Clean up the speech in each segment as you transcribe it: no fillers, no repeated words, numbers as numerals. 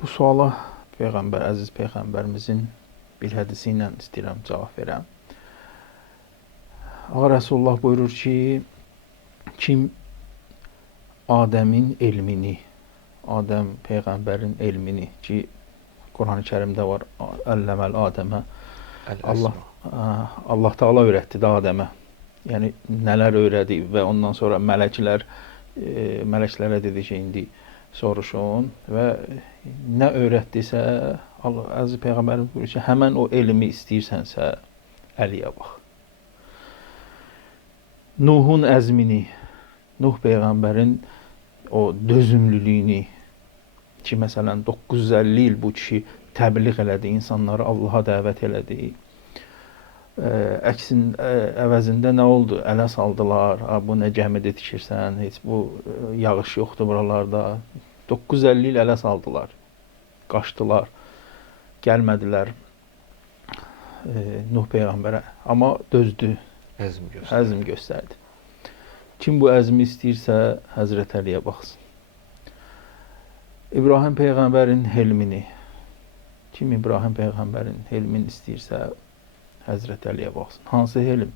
Bu suala Peyğəmbər, əziz Peyğəmbərimizin bir hədisi ilə istəyirəm cavab verəm. Ağa Rəsulullah buyurur ki, kim Adəmin elmini, Adəm Peyğəmbərin elmini ki, Quran-ı Kərimdə var, Əlləməl Adəmə, Allah Teala öyrətdi də Adəmə. Yəni, nələr öyrədi və ondan sonra mələklərə dedi ki, indi soruşun və nə öyrətdisə, əziz Peyğəmbərim buyurur ki, həmən o elmi istəyirsənsə, Əliyə bax. Nuhun əzmini, Nuh Peyğəmbərin o dözümlülüyünü ki, məsələn, 950 il bu kişi təbliğ elədi, insanları Allaha dəvət elədi. Əvəzində nə oldu? Ələ saldılar, bu nə gəmidə tikirsən, heç bu yağış yoxdur buralarda. 950 il ələ saldılar, qaçdılar, gəlmədilər Nuh Peyğəmbərə, amma dözdü, əzm göstərdi. Kim bu əzmi istəyirsə, Həzrət Əliyə baxsın. İbrahim Peyğəmbərin helmini, kim İbrahim Peyğəmbərin helmini istəyirsə, Həzrət Əliyə baxsın. Hansı helm?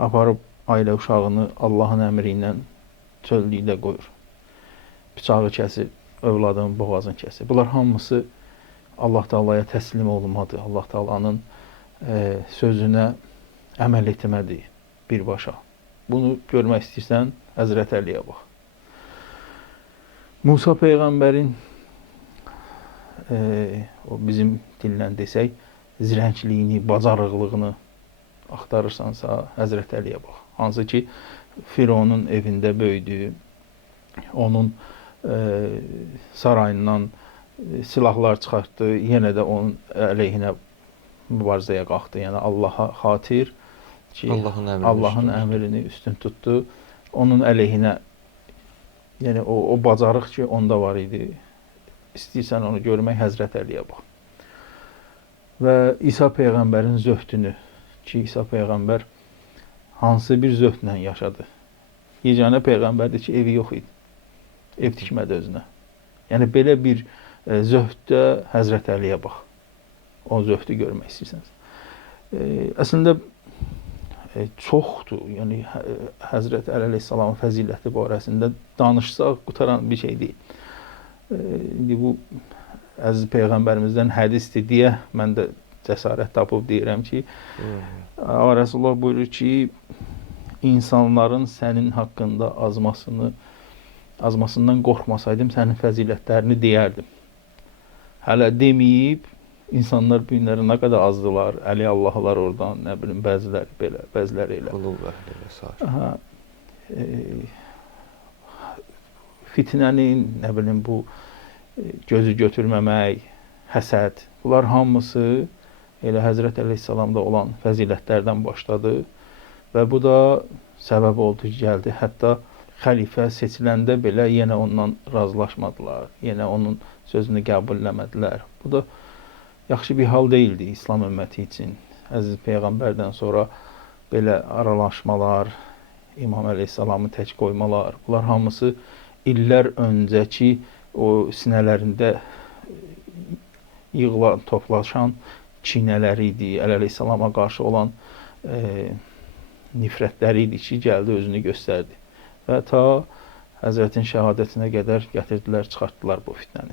Aparıb ailə uşağını Allahın əmri ilə çöllükdə qoyur. Bıçağı kəsir, övladın boğazını kəsir. Bunlar hamısı Allah Teala'ya təslim olmadır. Allah Teala'nın sözünə əməl etmədir birbaşa. Bunu görmək istəyirsən, Həzrət Əliyə bax. Musa Peyğəmbərin o bizim dillə desək, zirəngliyini, bacarıqlığını axtarırsansa, Həzrət Əliyə bax. Hansı ki, Fironun evində böyüdü, onun sarayından silahlar çıxartdı, yenə də onun əleyhinə mübarizəyə qalxdı. Yəni, Allaha xatir ki, Allahın əmrini üstün tutdu. Onun əleyhinə, yəni o bacarıq ki, onda var idi. İstəyirsən onu görmək, Həzrət Əliyə bax. Və İsa Peyğəmbərin zöhdünü ki, İsa Peyğəmbər hansı bir zöhdlə yaşadı. Yeganə Peyğəmbərdir ki, evi yox idi. Ev tikmədi özünə. Yəni, belə bir zöhddə Həzrət Əliyə bax. O zöhdü görmək istəyirsiniz. Əslində, çoxdur. Yəni, Həzrət Əli əleyhissalamın fəziləti barəsində danışsaq, qutaran bir şey deyil. İndi bu, əziz Peyğəmbərimizdən hədisdir deyə mən də cəsarət tapıb deyirəm ki, Ağa Rəsulullah buyurur ki, insanların sənin haqqında azmasından qorxmasaydım, sənin fəzilətlərini deyərdim. Hələ deməyib, insanlar bu günləri nə qədər azdılar, Əli Allahlar oradan, nə bilim, bəziləri belə, bəziləri elə. Fitnənin, nə bilim, bu gözü götürməmək, həsəd, bunlar hamısı elə Həzrət Əleyhisselamda olan fəzilətlərdən başladı və bu da səbəb oldu ki, gəldi. Hətta xəlifə seçiləndə belə yenə ondan razılaşmadılar, yenə onun sözünü qəbul eləmədilər. Bu da yaxşı bir hal deyildi İslam ümməti üçün. Əziz Peyğəmbərdən sonra belə aralaşmalar, İmam Əleyhisselamı tək qoymalar, bunlar hamısı illər öncəki o sinələrində yığılan, toplaşan kinələri idi, Əli Əleyhisselama qarşı olan nifrətləri idi ki, gəldi, özünü göstərdi. Və ta Həzrətin şəhadətinə qədər gətirdilər, çıxartdılar bu fitnəni.